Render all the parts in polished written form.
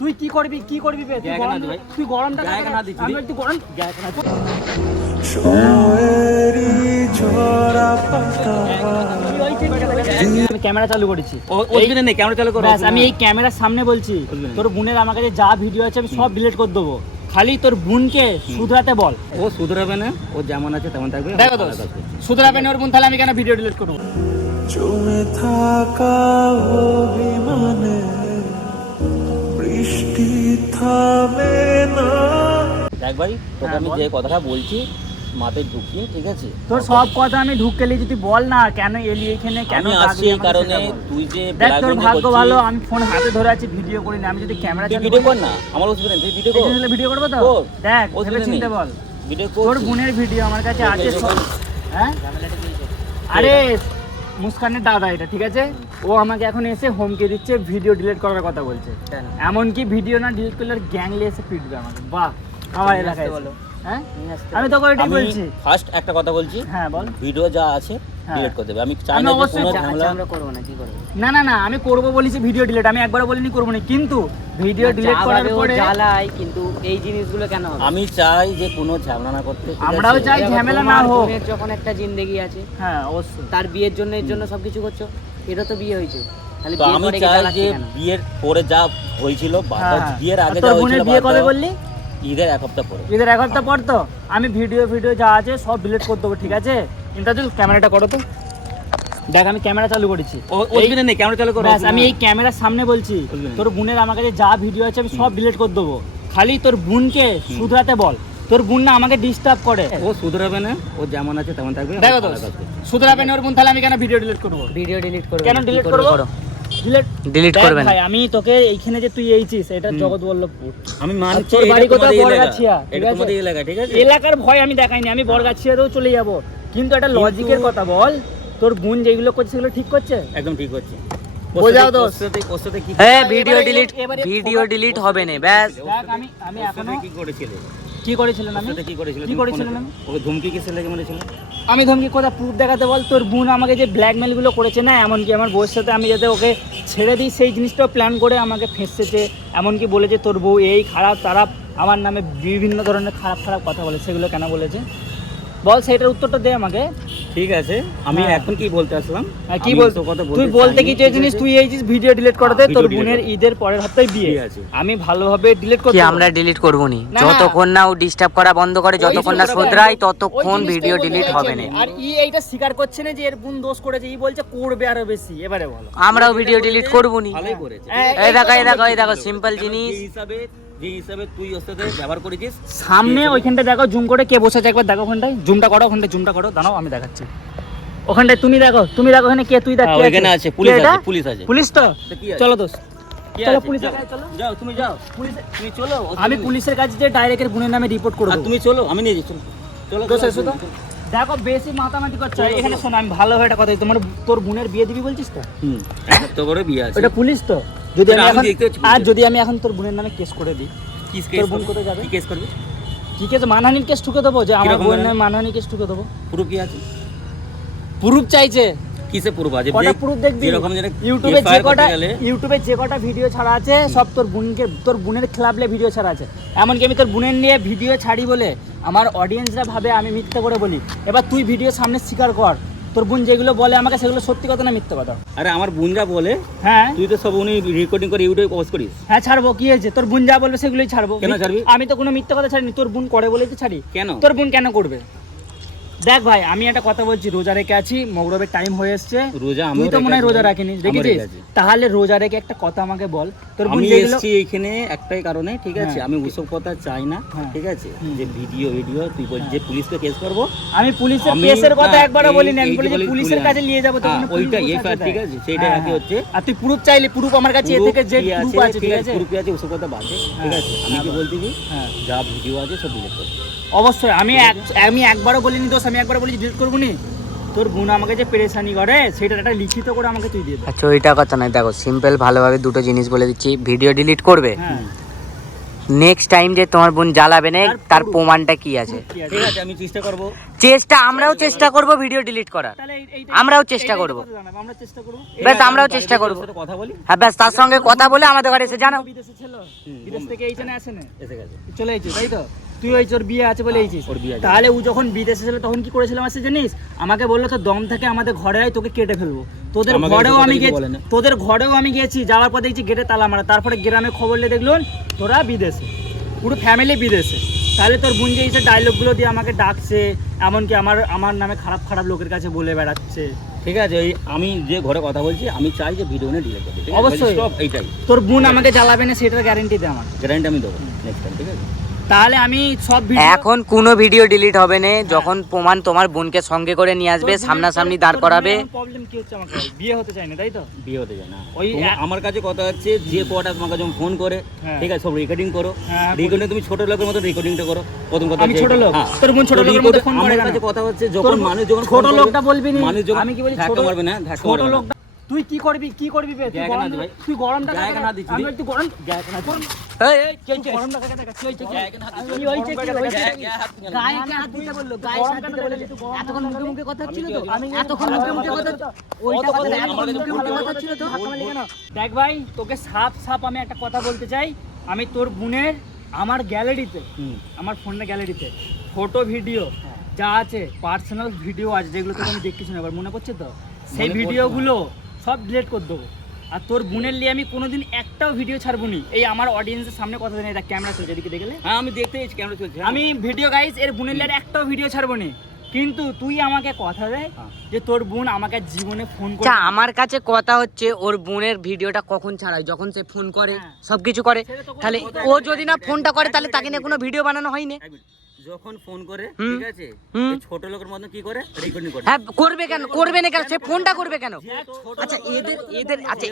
তুই কি করবি বে তুই গরমটা আমি একটু গরম আমি ক্যামেরা চালু করেছি আমি এই ক্যামেরার সামনে বলছি তোর বোনের আমার কাছে যা ভিডিও আছে আমি সব ডিলিট করে দেবো, খালি তোর বোনকে শুধরাতে বল। ও শুধরাবে না, ও যেমন আছে তেমন থাকবে। দেখো তো শুধরাবে না ওর বোন, তাহলে আমি কেন ভিডিও ডিলিট করবো? জমে থাকা অভিমানে বৃষ্টি থামে না। দেখ ভাই, তোকে আমি যে কথাটা বলছি মাথায় ঢুকিয়ে, ঠিক আছে? তোর সব কথা আমি ঢুকেলি, যদি বল না কেন এলি এখানে, কেন আসছি এই কারণে। তুই যে দেখ তোর ভাগ্য ভালো আমি ফোন হাতে ধরে আছি, ভিডিও করি না। আমি যদি ক্যামেরা চালু ভিডিও কর না, আমার অসুবিধা নেই, তুই ভিডিও কর। ভিডিও করব তো দেখ ভেবে চিন্তে বল। ভিডিও কর, তোর বোনের ভিডিও আমার কাছে আছে সব। হ্যাঁ আরে মুস্কানের দাদা এটা, ঠিক আছে? ও আমাকে এখন এসে হুমকি দিচ্ছে, ভিডিও ডিলিট করার কথা বলছে। এমনকি ভিডিও না ডিলিট করলে গ্যাংলে এসে পিটবে আমাকে। বাহ, আমার এলাকায় বলো। হ্যাঁ আমি তোকে ওইটাই বলছি। ফার্স্ট একটা কথা বলছি, হ্যাঁ বল। ভিডিও যা আছে ডিলিট করে দেবে। আমি চাই না যে কোনো ঝামেলা আমরা করব না। কি করব? না আমি করব বলেছি ভিডিও ডিলিট, আমি একবারও বলিনি করব না, কিন্তু ভিডিও ডিলিট করার পরে জ্বালাই। কিন্তু এই জিনিসগুলো কেন হবে? আমি চাই যে কোনো ঝামেলা না করতে। আমরাও চাই ঝামেলা না হোক। বোনের যখন একটা জিন্দেগি আছে, হ্যাঁ অবশ্যই, তার বিয়ের জন্য এর জন্য সবকিছু করছো। এটা তো বিয়ে হয়েছে, তাহলে তো আমি চাই যে বিয়ের পরে যা হয়েছিল, বিয়ের আগে যা হয়েছিল, বিয়ে কবে বললি? ঈদের এক সপ্তাহ পরে। ঈদের এক সপ্তাহ পর তো আমি ভিডিও যা আছে সব ডিলিট করে দেবো, ঠিক আছে? ইন্টারভিউ ক্যামেরাটা করো তো। দেখ আমি ক্যামেরা চালু করেছি, অসুবিধা নেই, ক্যামেরা চালু করো। আমি এই ক্যামেরার সামনে বলছি তোর বোনের আমার কাছে যা ভিডিও আছে আমি সব ডিলিট করে দেবো, খালি তোর বোনকে শুধরাতে বল। তোর বোন না আমাকে ডিস্টার্ব করে। ও শুধরাবে না, ও যেমন আছে তেমন থাকবে। দেখো তো শুধরাবে না ওর বোন, তাহলে আমি কেন ভিডিও ডিলিট করবো? ভিডিও ডিলিট করব কেন ডিলিট করবো? ডিলিট করবেন ভাই। আমি তোকে এইখানে যে তুই এইছিস, এটা জগৎবল্লভপুর, আমি মানছি। তোর বাড়ি কোথায়? বরগাছিয়া, এটা তোমাদের এলাকা, ঠিক আছে? এলাকার ভয় আমি দেখাইনি, আমি বরগাছিয়াতেও চলে যাব, কিন্তু একটা লজিকের কথা বল। তোর বোন যেগুলো করছে সেগুলো ঠিক করছে? একদম ঠিক হচ্ছে। বোঝাও তো। ওর সাথে কি ভিডিও ডিলিট হবে না, ব্যাস। দেখ আমি এখনো কি করেছিল? কি করেছিলেন? আমি কি করেছিলেন? আমি ওকে ধমকি কিসের লাগে মেরেছিল? আমি ধমকি কোথা প্রুফ দেখাতে বল? তোর বোন আমাকে যে ব্ল্যাকমেল গুলো করেছে না, এমনকি আমার বউয়ের সাথে আমি যাতে ওকে ছেড়ে দিই সেই জিনিসটাও প্ল্যান করে আমাকে ফেঁসেছে। এমনকি বলেছে তোর বউ এই খারাপ তারাপ, আমার নামে বিভিন্ন ধরনের খারাপ কথা বলে। সেগুলো কেন বলেছে বল, সেটার উত্তরটা দে আমাকে। ঠিক আছে, আমি এখন কি বলতে আসলাম? কি বলতো? তুই বলতে কি চেয়েছিস? তুই এই ভিডিও ডিলিট করতে, তোর বোনের ঈদের পরের হপ্তাহে বিয়ে আছে, আমি ভালোভাবে ডিলিট করতে। কি আমরা ডিলিট করব নি? যতক্ষণ না ও ডিস্টার্ব করা বন্ধ করে, যতক্ষণ না শুধরাই, ততক্ষণ ভিডিও ডিলিট হবে না। আর এইটা স্বীকার করছে না যে এর বোন দোষ করেছে, বলছে করবে আরো বেশি। এবারে বলো, আমরাও ভিডিও ডিলিট করব নি। ভালোই করেছে। এই দেখো সিম্পল জিনিস। যে হিসাবে তুই ওর সাথে ব্যবহার করেছিস, সামনে ওইখানটা দেখো, জুম করে কে বসে আছে একবার দেখো। ওখানটায় জুমটা করো, ওখানটায় জুমটা করো, দাঁড়াও আমি দেখাচ্ছি। ওখানটায় তুমি দেখো ওখানে কে, তুই দেখ ওখানে আছে, পুলিশ আছে। পুলিশ তো চলো দোষ, চলো পুলিশের কাছে চলো। যাও, তুমি যাও, তুমি চলো। আমি পুলিশের কাছে যে ডাইরেক্টের বোনের নামে রিপোর্ট করব। তুমি চলো, আমি নিয়ে যাচ্ছি। চলো দোষ এসো তো। দেখো বেশি মাতামাতি করছো এখানে। শোনো আমি ভালোভাবে একটা কথা, তোর বোনের বিয়ে দিবি বলছিস তো? তো বড় বিয়ে আছে। এটা পুলিশ তো। যদি আমি এখন তোর বোনের নামে কেস করে দিই, তোর বোন কোথায় যাবে? কি কেস করবি? কি কেস? মানহানির কেস ঠুকে দেবো, যে আমার বোনের নামে মানহানি কেস ঠুকে দেবো। প্রুফ কি আছে? প্রুফ চাইছে? কিসে প্রুফ আছে? কটা প্রুফ দেখবি? ইউটিউবে যে কটা ভিডিও ছাড়া আছে সব তোর বোনের খেলাফলে ভিডিও ছাড়া আছে। এমনকি আমি তোর বোনের নিয়ে ভিডিও ছাড়ি বলে আমার অডিয়েন্সরা ভাবে আমি মিথ্যা করে বলি। এবার তুই ভিডিও সামনে স্বীকার কর, তোর বোন যেগুলো বলে আমাকে সেগুলো সত্যি কথা না মিথ্যা কথা? আরে আমার বোন যা বলে, হ্যাঁ তুই তো সব উনি রেকর্ডিং করে ইউটিউবে পোস্ট করিস। হ্যাঁ ছাড়বো, কি হয়েছে? তোর বোন যা বলবে সেগুলোই ছাড়বো। কেন ছাড়বি? আমি তো কোনো মিথ্যা কথা ছাড়িনি, তোর বোন করে বলেই তো ছাড়ি। কেন? তোর বোন কেন করবে? দেখ ভাই আমি একটা কথা বলছি, রোজা রেখে আছি, মগরবের টাইম হয়ে এসছে। তুই তো মনে হয় রোজা রাখিনি, দেখেছিস? তাহলে রোজা রেখে একটা কথা আমাকে বল। তোর বোন এসেছি এইখানে একটাই কারণে, ঠিক আছে? আমি ওসব কথা চাই না, ঠিক আছে? যে ভিডিও তুই বলছিস যে পুলিশকে কেস করব। আমি পুলিশের কেসের কথা একবারও বলিনি, আমি বলি যে পুলিশের কাছে নিয়ে যাব। তো ওইটা এফআইআর, ঠিক আছে? সেইটা একই হচ্ছে। আর তুই প্রুফ চাইলে, প্রুফ আমার কাছে এ থেকে যে প্রুফ আছে, ঠিক আছে? প্রুফ আছে, ওসব কথা বাদ দে, ঠিক আছে? আমি কি বলতেছি, যা ভিডিও আছে সব ডিলিট কর। অবশ্যই আমি একবারও বলিনি দোষ, আমি একবারও বলি ডিলিট করবো নি। তোর বোন আমাকে যে পেরেশানি করে সেটা একটা লিখিত করে আমাকে তুই দিয়ে দে। আচ্ছা ওইটা কথা নয়, দেখো সিম্পল ভালোভাবে দুটো জিনিস বলে দিচ্ছি। ভিডিও ডিলিট করবে, নেক্সট টাইম যে তোমার বোন জ্বালাবে না তার প্রমাণটা কি আছে? কি আছে? ঠিক আছে আমি চেষ্টা করব। আমরাও চেষ্টা করব ভিডিও ডিলিট করার, তাহলে আমরাও চেষ্টা করব। আমরা চেষ্টা করব। ব্যাস আমরাও চেষ্টা করব। সাথে কথা বলি। হ্যাঁ ব্যাস তার সঙ্গে কথা বলে আমাদের ঘরে এসে জানাও। বিদেশে ছিল, বিদেশ থেকে এইখানে আসে না, এসে গেছে। চলে আইছিস তাই তো? তুই ওই তোর বিয়ে আছে বলে এইছিস। ওর বিয়ে আছে। তাহলে ও যখন বিদেশে ছিল তখন কি করেছিলাম আছে জানিস? আমাকে বললো তো দম থেকে আমাদের ঘরে আয়, তোকে কেটে ফেলবো। তোদের আমাকে ঘরেও এসব কথা আমি কিছু গেছি, বলে না। তোদের ঘরেও আমি গেছি, যাওয়ার পর দেখছি গেটে তালা মারা। তারপরে গ্রামে খবর নিয়ে দেখলুন তোরা বিদেশে, পুরো ফ্যামিলি বিদেশে। তাহলে তোর বোন যে এই যে ডায়লগগুলো দিয়ে আমাকে ডাকছে, এমনকি আমার নামে খারাপ খারাপ লোকের কাছে বলে বেড়াচ্ছে। ঠিক আছে, ওই আমি যে ঘরে কথা বলছি আমি চাই যে ভিডিও নিয়ে ডিলিট করতে। অবশ্যই। স্টপ, এইটাই তোর বোন আমাকে জ্বালাবে না সেটার গ্যারান্টি দে আমার। গ্যারান্টি আমি দেবো নেক্সট টাইম। ঠিক আছে, তাহলে আমি সব ভিডিও এখন কোনো ভিডিও ডিলিট হবে না যখন প্রমাণ তোমার বোনকে সঙ্গে করে নিয়ে আসবে, সামনাসামনি দাঁড় করাবে। প্রবলেম কি হচ্ছে? আমাকে বিয়ে হতে চাই না তাই তো? বিয়ে হতে যায় না। ওই আমার কাছে কথা হচ্ছে যে কটা তোমাকে যখন ফোন করে, হ্যাঁ। ঠিক আছে, সব রেকর্ডিং করো। হ্যাঁ, রেকর্ডিং তুমি ছোট লোকের মতো রেকর্ডিংটা করো। প্রথম কথা আমি হচ্ছে ছোট এটা। লোক? হ্যাঁ। তোর বোন ছোট তো লোকের record- মতো ফোন করে আমার কেন? কাছে কথা হচ্ছে যখন মানুষ যখন ছোট ফোন করবে, লোকটা বলবি নি, মানুষ যখন আমি কি বলি ছোট ধাক্কা মারবে না, ধাক্কা ছোট মারবে না। লোকটা তুই কি করবি বে? তুই গায়ে গরম কেন দিবি? তুই গরমটা গায়ে কেন দিচ্ছিস? আমি একটু গরম গায়ে কেন দিচ্ছিস? গরম দেখা দেখা কি হইছে? গায়ে কেন হাত দিচ্ছিস? কি হইছে? কি হইছে? গায়ে হাত দিচ্ছিস? গায়ে কে হাত দিতে বললো? গায়ে হাত দিতে বললো? এতক্ষণ মুখে মুখে কথা ছিল তো? এতক্ষণ মুখে মুখে কথা ওইটা কথা এতক্ষণ মুখে মুখে কথা ছিল তো? দেখ ভাই, তোকে সাপ আমি একটা কথা বলতে চাই। আমি তোর বোনের আমার গ্যালারিতে, আমার ফোনের গ্যালারিতে ফটো ভিডিও যা আছে, পার্সোনাল ভিডিও আছে যেগুলো তোকে আমি দেখতেছি না, এবার মনে পড়ছে তো? সেই ভিডিওগুলো সব ডিলিট করে দেবো। আর তোর বোনের নিয়ে আমি কোনোদিন একটাও ভিডিও ছাড়বো নি। এই আমার অডিয়েন্সের সামনে কথা জানি, এটা ক্যামেরা চলছে, এদিকে দেখলে হ্যাঁ আমি দেখতে এসেছি ক্যামেরা চলছে। আমি ভিডিও গাইস এর বোনের নিয়ে আর একটাও ভিডিও ছাড়বো নি। কিন্তু তুই আমাকে কথা দে যে তোর বোন আমাকে জীবনে ফোন করে। আচ্ছা আমার কাছে কথা হচ্ছে ওর বোনের ভিডিওটা কখন ছাড়ায়? যখন সে ফোন করে, সবকিছু করে। তাহলে ও যদি না ফোনটা করে তাহলে তাকে নিয়ে কোনো ভিডিও বানানো হয়নি। যখন ফোন করে, হুম। ঠিক আছে, হুম। এই ছোট লোকের মতো কি করে রেকর্ডিং করে। হ্যাঁ করবে কেন? করবে না কেন? সে ফোনটা করবে কেন? আচ্ছা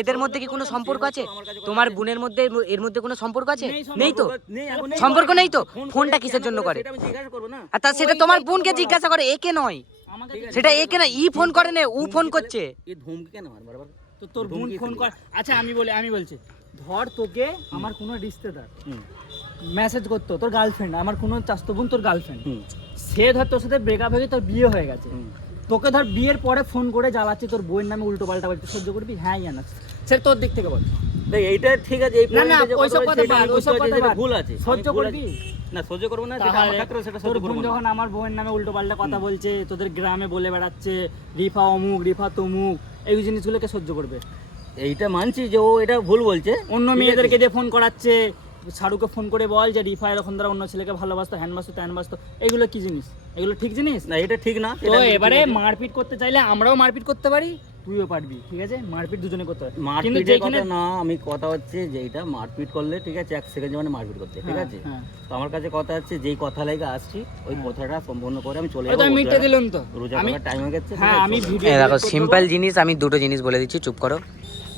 এদের মধ্যে কি কোনো সম্পর্ক আছে? তোমার বোনের মধ্যে এর মধ্যে কোনো সম্পর্ক আছে? নেই তো? নেই, এখন নেই। সম্পর্ক নেই তো? ফোন করে ফোনটা কেন কিসের জন্য করে? সেটা আমি জিজ্ঞাসা করবো না। আর তা সেটা তোমার বোনকে জিজ্ঞাসা করে, একে নয়। আমাকে সেটা একে না, ই ফোন করে না, ও ফোন করছে। এই ধমকি কেন মার বারবার? তো তোর বোন ধমকি ফোন দিবি। কর। আচ্ছা আমি বলছি, ধর তোকে আমার কোনো রিশতেদার হুম, মেসেজ করতো, তোর গার্লফ্রেন্ড, আমার কোনো চাস্তো বোন তোর গার্লফ্রেন্ড, হুম, সে ধর তোর সাথে ব্রেকআপ হয়ে তোর বিয়ে হয়ে গেছে, হুম। তোকে ধর বিয়ের পরে ফোন করে জ্বালাচ্ছে তোর বইয়ের নামে উল্টো পাল্টা বলতে, সহ্য করবি? হ্যাঁ না সেটা তোর দিক থেকে বল। দেখ এইটা ঠিক আছে, এই না, না, পয়েন্টে যে ওইসব কথা কথা বলছি, বাদ, সেটা ওইসব আমি বুঝতে কথা পারছি, বাদ। ভুল আছে। সহ্য আমি ভুল করবি? আছে। না সহ্য করবো না, যেটা আমার ক্ষেত্রে সেটা তোর সহ্য বোন করবো না। যখন আমার বউয়ের নামে উল্টো পাল্টা কথা বলছে, তোদের গ্রামে বলে বেড়াচ্ছে রিফা অমুক রিফা তমুক, এই জিনিসগুলোকে সহ্য করবে? এইটা মানছি যে ও এটা ভুল বলছে। অন্য ঠিক আছে? মেয়েদেরকে দিয়ে ফোন করাচ্ছে, শাহরুখকে ফোন করে বল যে রিফা এরকম দ্বারা অন্য ছেলেকে ভালোবাসতো, হ্যানবাসতো ত্যানবাসতো, এগুলো কি জিনিস? এগুলো ঠিক জিনিস? না এটা ঠিক না। তো এটা আমি এবারে ঠিক আছে। মারপিট করতে চাইলে আমরাও মারপিট করতে পারি, তুইও পারবি, ঠিক আছে? মারপিট দুজনে করতে পারি, কিন্তু মারপিটের যেখানে কথা না, আমি কথা হচ্ছে যে এটা মারপিট করলে, ঠিক আছে, এক সেকেন্ড মানে মারপিট করতে, ঠিক হ্যাঁ, আছে। হ্যাঁ। তো আমার কাছে কথা হচ্ছে যেই কথা লেগে আসছি ওই কথাটা সম্পূর্ণ করে আমি চলে ওই তো আমি মিটে দিলাম তো। রোজা আমি করার টাইম হয়ে গেছে। হ্যাঁ আমি ভিডিও এই দেখো সিম্পল জিনিস, আমি দুটো জিনিস বলে দিচ্ছি, চুপ করো।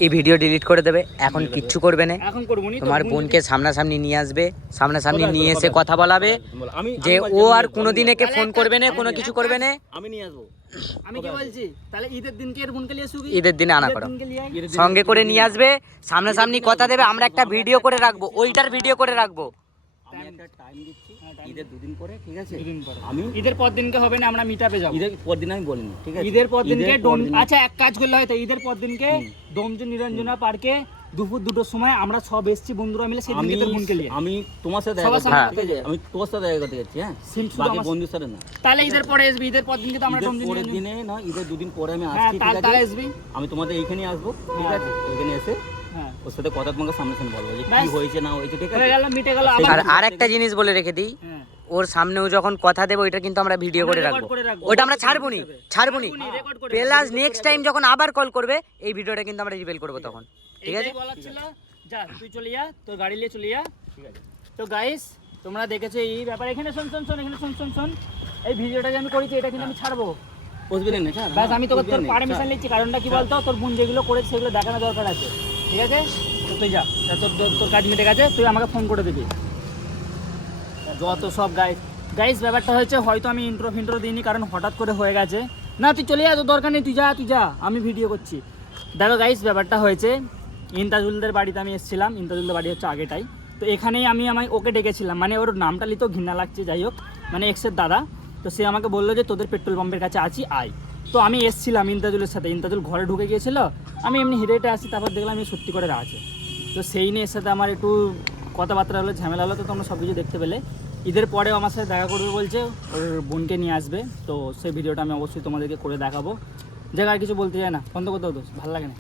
এই ভিডিও ডিলিট করে দেবে, এখন কিচ্ছু করবে না। এখন করবো নি। তোমার বোনকে সামনাসামনি নিয়ে আসবে, সামনাসামনি নিয়ে এসে কথা বলাবে যে ও আর কোনোদিন একে ফোন করবে না, কোনো কিছু করবে না। আমি নিয়ে আসবো। আমি কি বলছি, তাহলে ঈদের দিনকে এর বোনকে নিয়ে আসুকি? ঈদের দিনে আনা করো, দিনকে নিয়ে আয়। সঙ্গে করে নিয়ে আসবে, সামনাসামনি কথা দেবে, আমরা একটা ভিডিও করে রাখবো, ওইটার ভিডিও করে রাখবো। আমি একটা টাইম দিচ্ছি ঈদের দুদিন পরে, ঠিক আছে। দুদিন পরে। আমি ঈদের পর দিনকে হবে না, আমরা মিটআপে যাবো। ঈদের পর দিন আমি বলিনি, ঠিক আছে। ঈদের পর দিনকে ঈদের পর দিন- আচ্ছা এক কাজ করলে হয়তো, ঈদের পর দিনকে ডোমজু নিরঞ্জনা পার্কে দুপুর 2টোর সময় আমরা সব এসছি বন্ধুরা মিলে, সেই দিনকে তোর বোনকে নিয়ে। আমি তোমার সাথে দেখা সবার করতে সামনে যাচ্ছি, ঠিক আছে? আমি তোর সাথে দেখা করতে যাচ্ছি, হ্যাঁ, শুধু বাকি আমার- বন্ধুর সাথে না। তাহলে ঈদের পরে আসবি, ঈদের পর দিনকে তো আমরা ঈদের ডোমজু পরের নিরঞ্জনা। দিনে না, ঈদের দুদিন পরে আমি হ্যাঁ আসছি, ঠিক তাহলে আছে। আসবি। আমি তোমাদের এইখানে আসবো, ঠিক আছে। এখানে এসে হ্যাঁ ওর সাথে কথা তোমাকে সামনে সামনে বলবো যে কি ব্যাস। হয়েছে না হয়েছে, ঠিক হয়ে আছে। গেল, মিটে গেল। আর আবার আর আরেকটা জিনিস বলে রেখে দিই, হ্যাঁ ওর সামনেও যখন কথা দেবো ওইটা কিন্তু আমরা ভিডিও করে আমরা রাখবো, record করে রাখবো। ওটা আমরা ছাড়বো নি, ছাড়বো নি, record করে প্লাস নেক্সট টাইম যখন আবার কল করবে এই ভিডিওটা কিন্তু আমরা রিভিল করবো তখন, ঠিক আছে। এইটাই বলার ছিল। যা তুই চলে যা, তোর গাড়ি নিয়ে চলে যা, ঠিক আছে। তো গাইস তোমরা দেখেছো এই ব্যাপার, এখানে শোন এখানে শোন এই ভিডিওটা যে আমি করেছি এটা কিন্তু আমি ছাড়বো। বুঝবি না, স্যার? ব্যাস আমি তোকে তোর পারমিশন নিচ্ছি, কারণটা কি বলতো, তোর বোন যেগুলো করেছে সেগুলো দেখানো দরকার আছে, ঠিক আছে। তো তুই যা, তোর কাজ মিটে গেছে, তুই আমাকে ফোন করে দিবি। যত সব গাইস ব্যাপারটা হয়েছে, হয়তো আমি ইন্ট্রো দিইনি কারণ হঠাৎ করে হয়ে গেছে। না তুই চলে যা, তোর দরকার নেই, তুই যা, আমি ভিডিও করছি। দেখো গাইস ব্যাপারটা হয়েছে, ইন্তাজুলদের বাড়িতে আমি এসেছিলাম, ইন্তাজুলদের বাড়ি হচ্ছে আগেটাই। তো এখানেই আমি ওকে ডেকেছিলাম, মানে ওর নামটা লিতেও ঘৃণা লাগছে, যাই হোক, মানে এক্সের দাদা। তো সে আমাকে বললো যে তোদের পেট্রোল পাম্পের কাছে আছি, আয়। তো আমি এসছিলাম ইন্তাজুলের সাথে, ইন্তাজুল ঘরে ঢুকে গিয়েছিল, আমি এমনি হেঁটে হেঁটে আসি, তারপর দেখলাম এই সত্যি করে আছে। তো সেই নিয়ে এর সাথে আমার একটু কথাবার্তা হলো, ঝামেলা হলো। তো তোমরা সব কিছু দেখতে পেলে। ঈদের পরেও আমার সাথে দেখা করবে বলছে, ওর বোনকে নিয়ে আসবে। তো সেই ভিডিওটা আমি অবশ্যই তোমাদেরকে করে দেখাবো। জায়গা আর কিছু বলতে চাই না, বন্ধ করতে হতো, ভালো লাগে না।